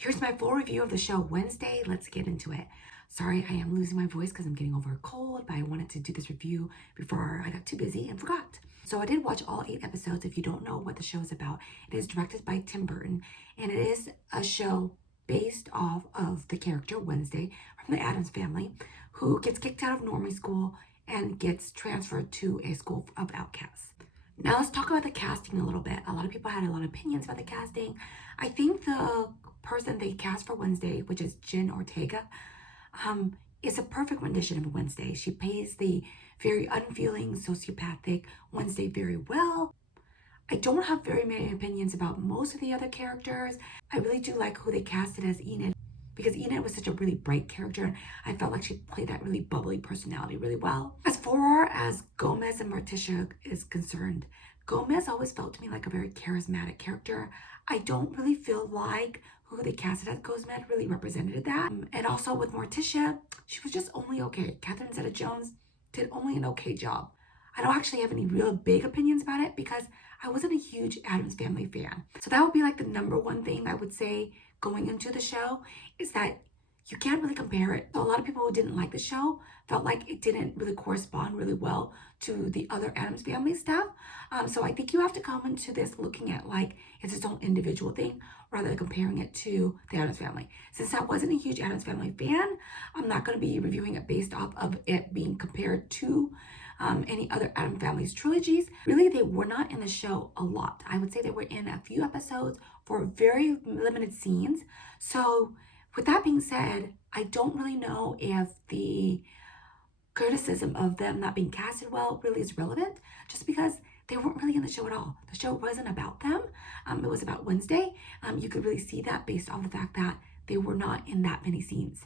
Here's my full review of the show Wednesday. Let's get into it. Sorry, I am losing my voice because I'm getting over a cold, but I wanted to do this review before I got too busy and forgot. So I did watch all 8 episodes. If you don't know what the show is about, it is directed by Tim Burton, and it is a show based off of the character Wednesday from the Addams Family, who gets kicked out of normie school and gets transferred to a school of outcasts. Now let's talk about the casting a little bit. A lot of people had a lot of opinions about the casting. I think the person they cast for Wednesday, which is Jen Ortega, is a perfect rendition of Wednesday. She plays the very unfeeling, sociopathic Wednesday very well. I don't have very many opinions about most of the other characters. I really do like who they casted as Enid, because Enid was such a really bright character, and I felt like she played that really bubbly personality really well. As far as Gomez and Morticia is concerned, Gomez always felt to me like a very charismatic character. I don't really feel like who they casted as Gomez really represented that. And also with Morticia, she was just only okay. Catherine Zeta-Jones did only an okay job. I don't actually have any real big opinions about it because I wasn't a huge Addams Family fan. So that would be like the number one thing I would say going into the show, is that you can't really compare it. So a lot of people who didn't like the show felt like it didn't really correspond really well to the other Addams Family stuff. So I think you have to come into this looking at like it's its own individual thing rather than comparing it to the Addams Family. Since I wasn't a huge Addams Family fan, I'm not going to be reviewing it based off of it being compared to any other Addams Family's trilogies. Really, they were not in the show a lot. I would say they were in a few episodes for very limited scenes. So with that being said, I don't really know if the criticism of them not being casted well really is relevant, just because they weren't really in the show at all. The show wasn't about them. It was about Wednesday. You could really see that based off the fact that they were not in that many scenes.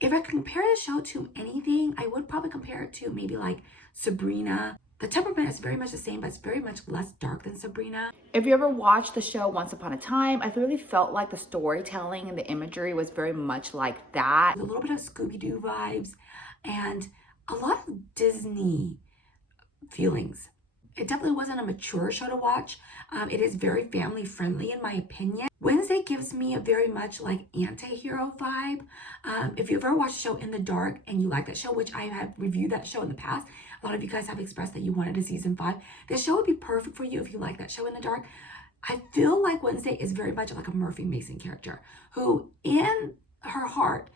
If I compare the show to anything, I would probably compare it to maybe like Sabrina. The temperament is very much the same, but it's very much less dark than Sabrina. If you ever watched the show Once Upon a Time, I really felt like the storytelling and the imagery was very much like that. A little bit of Scooby-Doo vibes and a lot of Disney feelings. It definitely wasn't a mature show to watch. It is very family friendly in my opinion. Wednesday gives me a very much like anti-hero vibe. If you've ever watched the show In the Dark and you like that show, which I have reviewed that show in the past, a lot of you guys have expressed that you wanted a season 5. This show would be perfect for you if you like that show In the Dark. I feel like Wednesday is very much like a Murphy Mason character who in her heart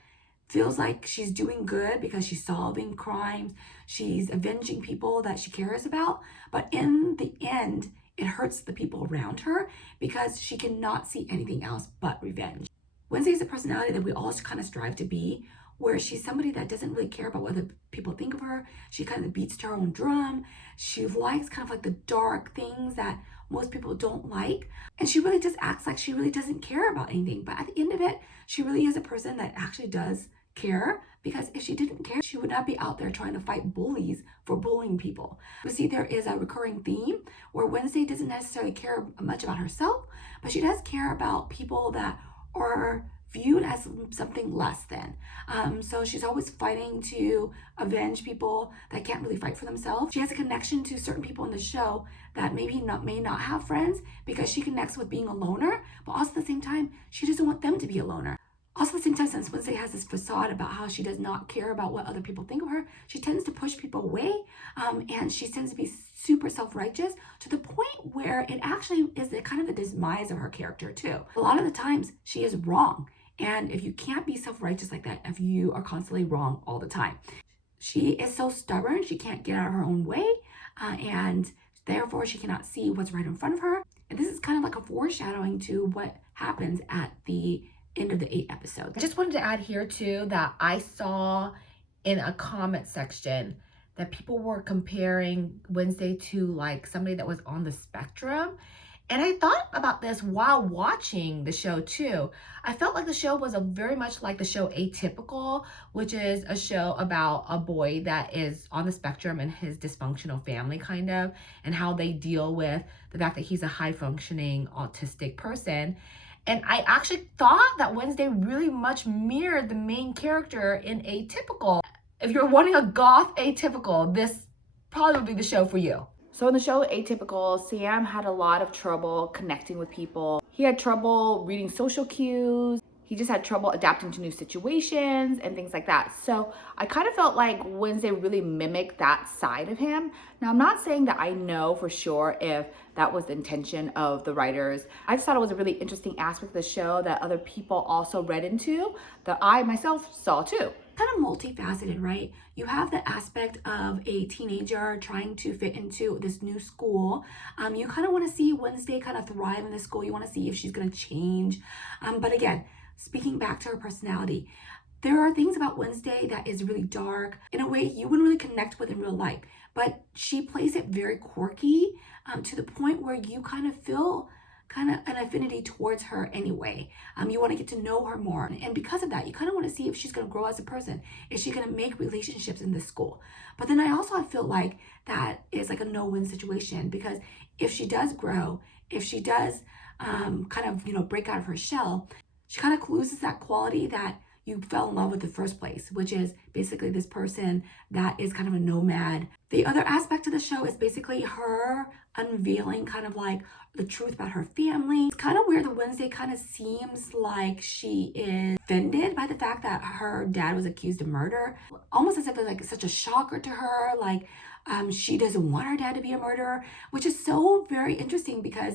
feels like she's doing good because she's solving crimes, she's avenging people that she cares about, but in the end, it hurts the people around her because she cannot see anything else but revenge. Wednesday is a personality that we all kind of strive to be, where she's somebody that doesn't really care about what other people think of her. She kind of beats to her own drum. She likes kind of like the dark things that most people don't like. And she really just acts like she really doesn't care about anything. But at the end of it, she really is a person that actually does care, because if she didn't care, she would not be out there trying to fight bullies for bullying people. You see, there is a recurring theme where Wednesday doesn't necessarily care much about herself, but she does care about people that are viewed as something less than. So she's always fighting to avenge people that can't really fight for themselves. She has a connection to certain people in the show that may not have friends, because she connects with being a loner, but also at the same time, she doesn't want them to be a loner. Also, at the same time, since Wednesday has this facade about how she does not care about what other people think of her, she tends to push people away, and she tends to be super self-righteous to the point where it actually is the kind of the demise of her character too. A lot of the times, she is wrong, and if you can't be self-righteous like that, if you are constantly wrong all the time, she is so stubborn, she can't get out of her own way, and therefore she cannot see what's right in front of her. And this is kind of like a foreshadowing to what happens at the end of the 8 episodes. I just wanted to add here too that I saw in a comment section that people were comparing Wednesday to like somebody that was on the spectrum. And I thought about this while watching the show too. I felt like the show was very much like the show Atypical, which is a show about a boy that is on the spectrum and his dysfunctional family kind of, and how they deal with the fact that he's a high functioning autistic person. And I actually thought that Wednesday really much mirrored the main character in Atypical. If you're wanting a goth Atypical, this probably would be the show for you. So in the show Atypical, Sam had a lot of trouble connecting with people. He had trouble reading social cues. he just had trouble adapting to new situations and things like that. So I kind of felt like Wednesday really mimicked that side of him. Now, I'm not saying that I know for sure if that was the intention of the writers. I just thought it was a really interesting aspect of the show that other people also read into, that I myself saw too. Kind of multifaceted, right? You have the aspect of a teenager trying to fit into this new school. You kind of want to see Wednesday kind of thrive in this school. You want to see if she's going to change. But again, speaking back to her personality, there are things about Wednesday that is really dark in a way you wouldn't really connect with in real life. But she plays it very quirky to the point where you kind of feel kind of an affinity towards her anyway. You want to get to know her more. And because of that, you kind of want to see if she's going to grow as a person. Is she going to make relationships in this school? But then I also feel like that is like a no-win situation, because if she does grow, if she does kind of, break out of her shell, she kind of loses that quality that you fell in love with in the first place, which is basically this person that is kind of a nomad. The other aspect of the show is basically her unveiling kind of like the truth about her family. It's kind of weird that Wednesday kind of seems like she is offended by the fact that her dad was accused of murder, almost as if it's like such a shocker to her, like she doesn't want her dad to be a murderer, which is so very interesting because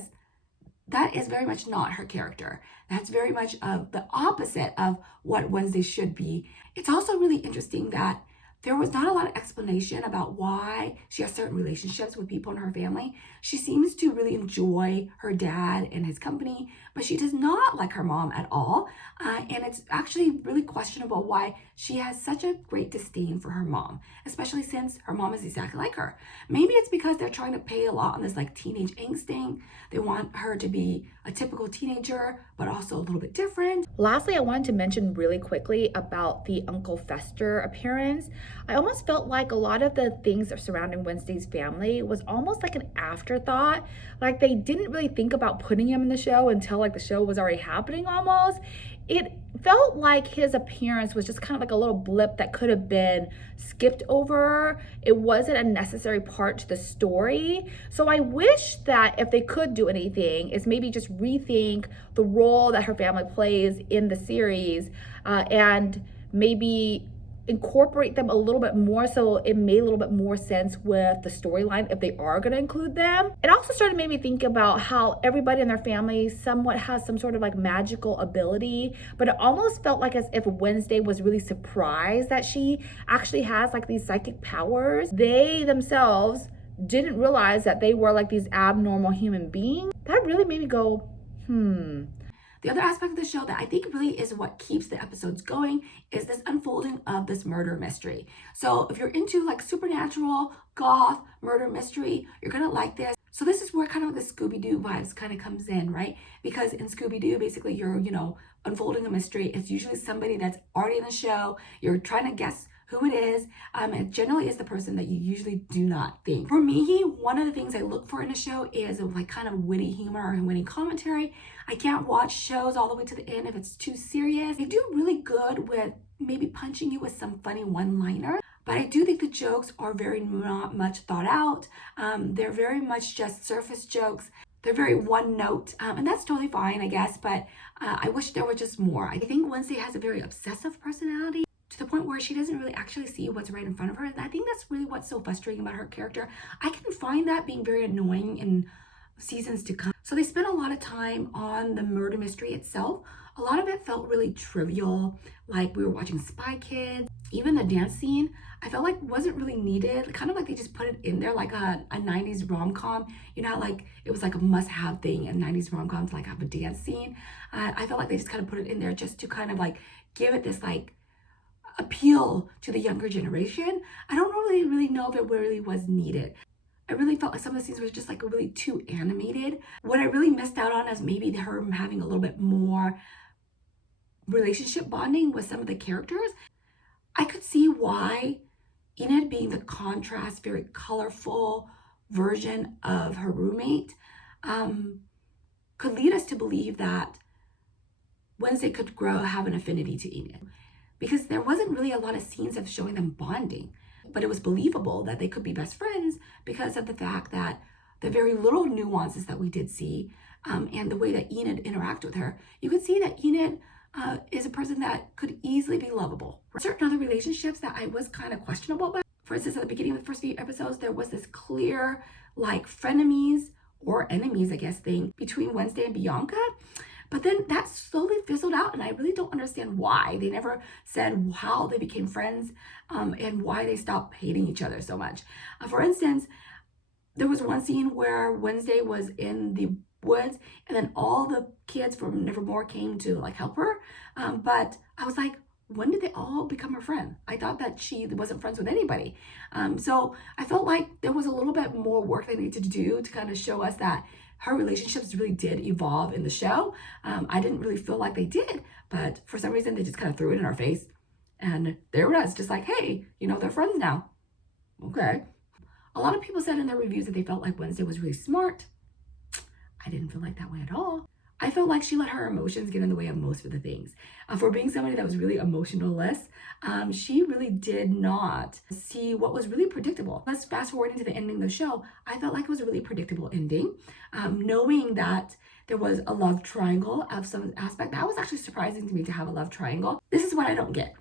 that is very much not her character. That's very much of the opposite of what Wednesday should be. It's also really interesting that there was not a lot of explanation about why she has certain relationships with people in her family. She seems to really enjoy her dad and his company, but she does not like her mom at all. And it's actually really questionable why she has such a great disdain for her mom, especially since her mom is exactly like her. Maybe it's because they're trying to pay a lot on this like teenage angst thing. They want her to be a typical teenager, but also a little bit different. Lastly, I wanted to mention really quickly about the Uncle Fester appearance. I almost felt like a lot of the things surrounding Wednesday's family was almost like an afterthought. Like they didn't really think about putting him in the show until like the show was already happening almost. It felt like his appearance was just kind of like a little blip that could have been skipped over. It wasn't a necessary part to the story. So I wish that if they could do anything is maybe just rethink the role that her family plays in the series and maybe incorporate them a little bit more so it made a little bit more sense with the storyline if they are going to include them. It also started made me think about how everybody in their family somewhat has some sort of like magical ability, but it almost felt like as if Wednesday was really surprised that she actually has like these psychic powers. They themselves didn't realize that they were like these abnormal human beings. That really made me go, The other aspect of the show that I think really is what keeps the episodes going is this unfolding of this murder mystery. So if you're into like supernatural, goth, murder mystery, you're gonna like this. So this is where kind of the Scooby-Doo vibes kind of comes in, right? Because in Scooby-Doo, basically you're, unfolding a mystery. It's usually somebody that's already in the show. You're trying to guess who it is. It generally is the person that you usually do not think. For me, one of the things I look for in a show is like kind of witty humor or witty commentary. I can't watch shows all the way to the end if it's too serious. They do really good with maybe punching you with some funny one-liner, but I do think the jokes are very not much thought out. They're very much just surface jokes. They're very one note, and that's totally fine, I guess, but I wish there were just more. I think Wednesday has a very obsessive personality, to the point where she doesn't really actually see what's right in front of her. And I think that's really what's so frustrating about her character. I can find that being very annoying in seasons to come. So they spent a lot of time on the murder mystery itself. A lot of it felt really trivial, like we were watching Spy Kids. Even the dance scene, I felt like wasn't really needed. Kind of like they just put it in there like a 90s rom-com. You know how like it was like a must-have thing in 90s rom-coms, like have a dance scene. I felt like they just kind of put it in there just to kind of like give it this like appeal to the younger generation. I don't really know if it really was needed. I really felt like some of the scenes were just like really too animated. What I really missed out on is maybe her having a little bit more relationship bonding with some of the characters. I could see why Enid being the contrast, very colorful version of her roommate could lead us to believe that Wednesday could have an affinity to Enid, because there wasn't really a lot of scenes of showing them bonding, but it was believable that they could be best friends because of the fact that the very little nuances that we did see and the way that Enid interacted with her. You could see that Enid is a person that could easily be lovable. Certain other relationships that I was kind of questionable about. For instance, at the beginning of the first few episodes, there was this clear, like, frenemies or enemies, I guess, thing between Wednesday and Bianca. But then that slowly fizzled out, and I really don't understand why. They never said how they became friends and why they stopped hating each other so much. For instance, there was one scene where Wednesday was in the woods, and then all the kids from Nevermore came to like help her. But I was like, when did they all become her friend? I thought that she wasn't friends with anybody. So I felt like there was a little bit more work they needed to do to kind of show us that her relationships really did evolve in the show. I didn't really feel like they did, but for some reason they just kind of threw it in our face. And there it was, just like, hey, they're friends now. Okay. A lot of people said in their reviews that they felt like Wednesday was really smart. I didn't feel like that way at all. I felt like she let her emotions get in the way of most of the things. For being somebody that was really emotionless, she really did not see what was really predictable. Let's fast forward into the ending of the show. I felt like it was a really predictable ending. Knowing that there was a love triangle of some aspect, that was actually surprising to me to have a love triangle. This is what I don't get.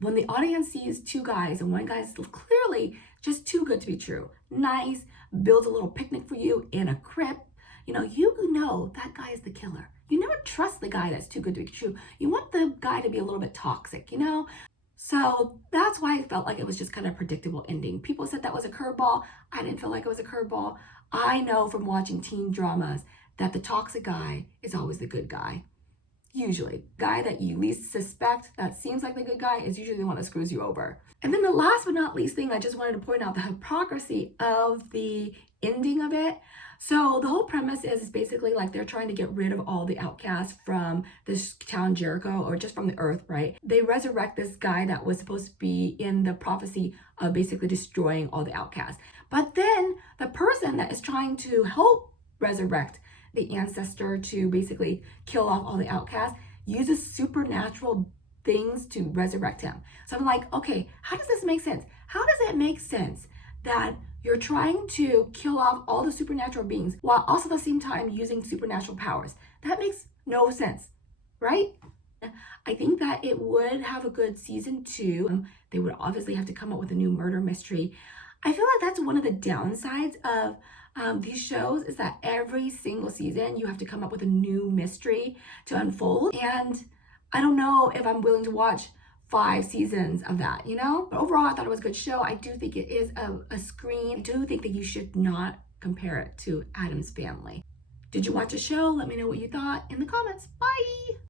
When the audience sees two guys and one guy's clearly just too good to be true, nice, builds a little picnic for you in a crypt, you know that guy is the killer. You never trust the guy that's too good to be true. You want the guy to be a little bit toxic, So that's why I felt like it was just kind of a predictable ending. People said that was a curveball. I didn't feel like it was a curveball. I know from watching teen dramas that the toxic guy is always the good guy. Usually, guy that you least suspect that seems like the good guy is usually the one that screws you over. And then the last but not least thing, I just wanted to point out the hypocrisy of the ending of it. So the whole premise is basically like they're trying to get rid of all the outcasts from this town Jericho, or just from the earth, right? They resurrect this guy that was supposed to be in the prophecy of basically destroying all the outcasts. But then the person that is trying to help resurrect the ancestor to basically kill off all the outcasts uses supernatural things to resurrect him. So I'm like, okay, how does this make sense? How does it make sense that you're trying to kill off all the supernatural beings while also at the same time using supernatural powers? That makes no sense, right? I think that it would have a good season 2. They would obviously have to come up with a new murder mystery. I feel like that's one of the downsides of these shows, is that every single season you have to come up with a new mystery to unfold. And I don't know if I'm willing to watch 5 seasons of that, But overall, I thought it was a good show. I do think it is a screen. I do think that you should not compare it to Addams Family. Did you watch the show? Let me know what you thought in the comments. Bye!